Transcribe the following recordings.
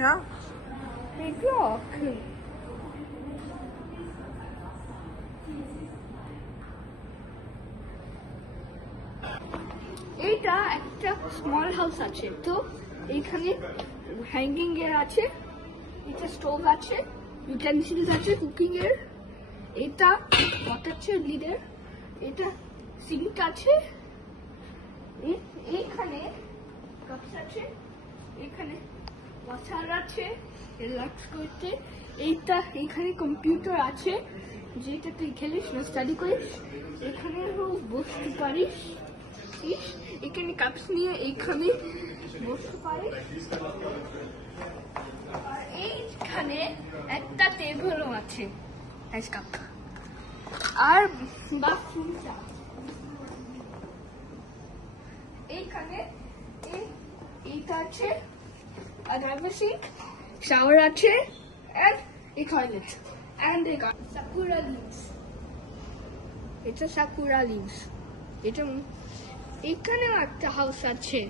Yeah. Big rock. এটা একটা small house আছে তো এখানে হ্যাঙ্গিং এর আছে, এটা স্টোভ আছে, ইউটেনসিলস আছে কুকিং এর, এটা ওয়াটার লিডার, এটা সিঙ্ক আছে, এইখানে কাপস আছে, এখানে ওয়াটার আছে রিল্যাক্স করতে, এইটা এখানে কম্পিউটার আছে যেটা তুই খেলিস না স্টাডি করিস, এখানে বসতে পারিস, এখানে কাপস নিয়ে এইখানে বসতে পারিস, আর এইখানে একটা টেবিলও আছে কাপ, আর বাথরুমটা এইখানে এইটা আছে, আর ড্রাইভার সিট, শাওয়ার আছে, and a toilet, and a sakura leaves. It's a sakura leaves. এটা এখানে একটা হাউস আছে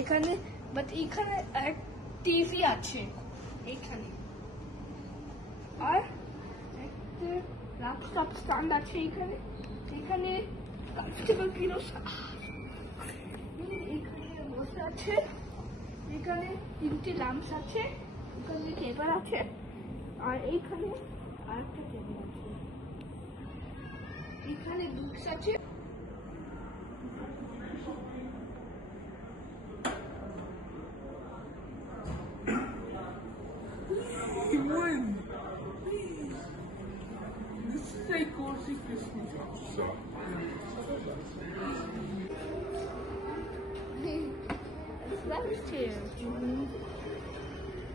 এখানে, বাট এখানে এক টিভি আছে এখানে, আর একটা ল্যাপটপ স্ট্যান্ড আছে এখানে, এখানে কনস্টেবল পিলোস এখানে বসে আছে, এখানে তিনটি ল্যাম্পস আছে, এখানে টেবিল আছে, আর এইখানে আরেকটা টেবিল আছে, এখানে বুকস আছে, This is a cozy Christmas house. That's here.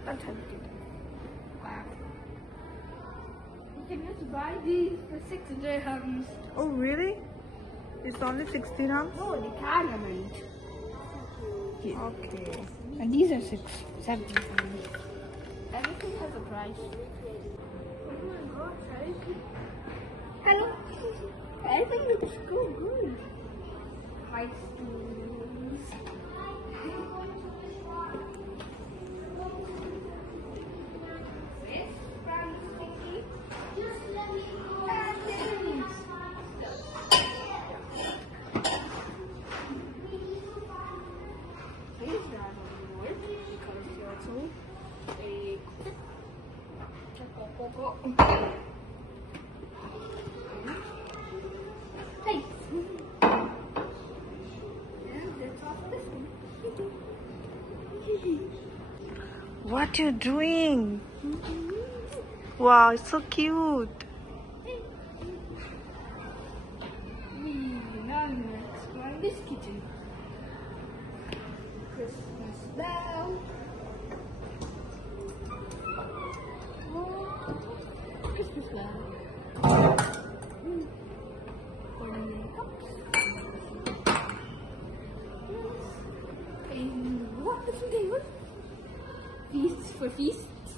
Fantastic. Wow. You can just buy these for 6 dirhams. Oh, really? It's only 16 dirhams? No, the tournament. Okay. And these are 7 dirhams. Everything has a price. Oh my gosh, everything. Hello. Everything looks so good. White stools. Hey. What you doing? Wow, it's so cute. Now I'm going to explore this kitchen. Christmas bell. Christmas bell. And what is the table? Feasts for feasts.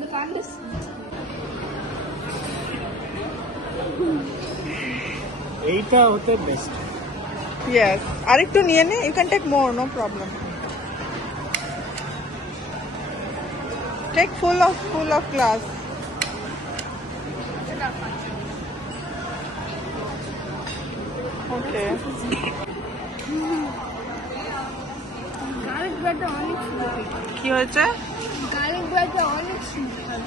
The panda seat. এইটা হতে best. Yes. আরেকটু নিয়ে নে, you can take more, no problem. Take full of glass. Okay. Garlic bread অনেক সুন্দর। কি হয়েছে? Garlic bread অনেক সুন্দর।